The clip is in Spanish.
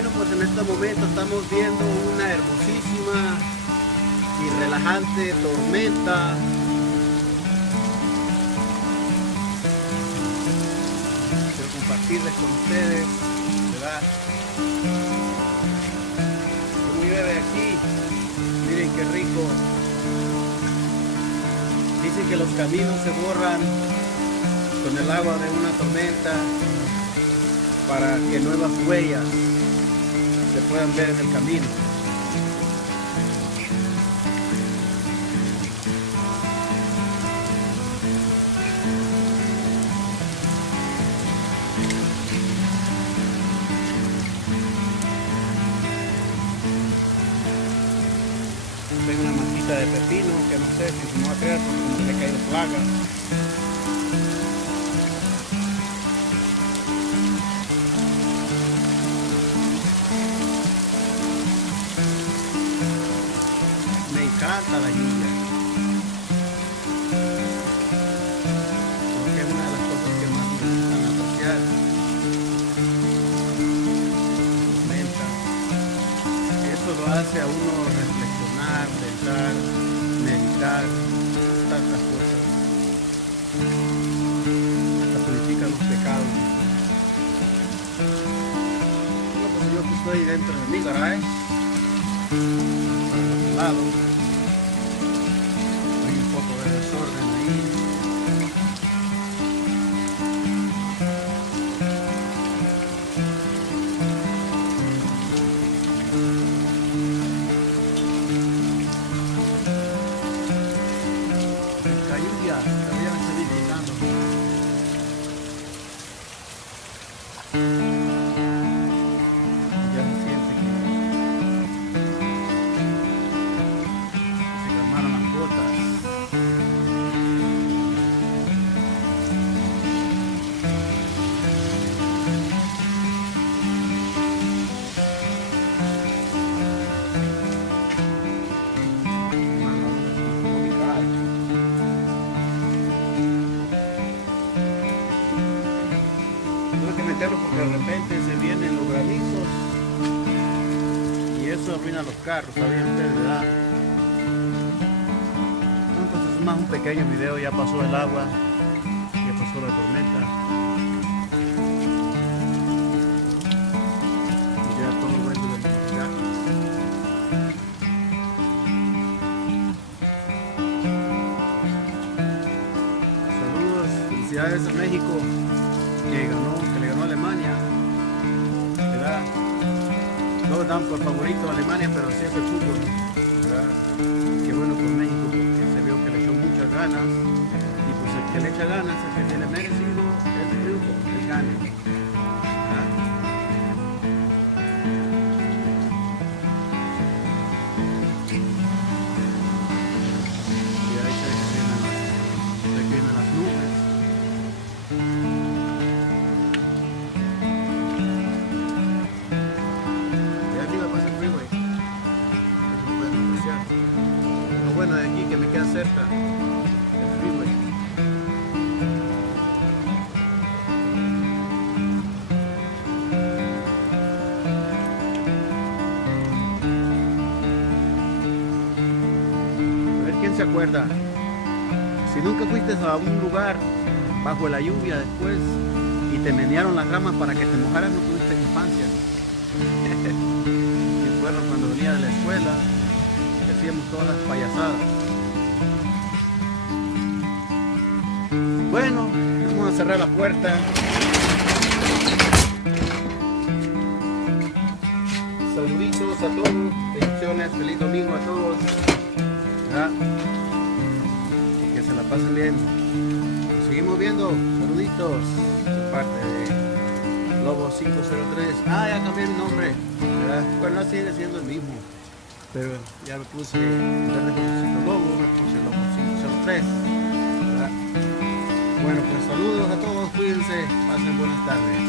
Bueno, pues en este momento estamos viendo una hermosísima y relajante tormenta. Quiero compartirles con ustedes, ¿verdad? Como llueve aquí, miren qué rico. Dicen que los caminos se borran con el agua de una tormenta para que nuevas huellas se puedan ver en el camino. Tengo una matita de pepino que no sé si se me va a crear porque como le ha caído plaga. Me encanta la lluvia. Porque es una de las cosas que más me gustan apreciar. Tormenta. Eso lo hace a uno reflexionar, pensar, meditar, tantas cosas. Hasta purifica los pecados. Bueno, pues yo que estoy dentro de mi garage, al lado, hay un poco de desorden ahí. La lluvia todavía me está disfrutando. Ya se siente que se calmaron las gotas. Tuve que meterlo porque de repente se vienen los granizos y eso arruina los carros, ¿sabían ustedes, verdad? Entonces es más un pequeño video, ya pasó el agua, ya pasó la tormenta y ya todo vuelve a la normalidad. Saludos, felicidades a México que le ganó a Alemania, ¿verdad? Todos dan por favorito a Alemania, pero así es el fútbol, ¿verdad? Qué bueno por México porque se vio que le echó muchas ganas y pues el que le echa ganas, el que tiene merecido el triunfo, el gane, ¿verdad? Y ahí se vienen las nubes. Lo bueno de aquí que me queda cerca el freeway. A ver quién se acuerda. Si nunca fuiste a un lugar bajo la lluvia después y te menearon las ramas para que te mojaras, no tuviste infancia. Me acuerdo cuando venía de la escuela, hacíamos todas las payasadas. Bueno, vamos a cerrar la puerta. Saluditos a todos, bendiciones, feliz domingo a todos, ¿verdad? Que se la pasen bien. Nos seguimos viendo, saluditos por parte de Lobo 503. Ya cambié el nombre, ¿verdad? Bueno, sigue siendo el mismo, pero ya me puse, en vez de Lobo, me puse Lobo 503, ¿verdad? Bueno, pues saludos a todos, cuídense, pasen buenas tardes.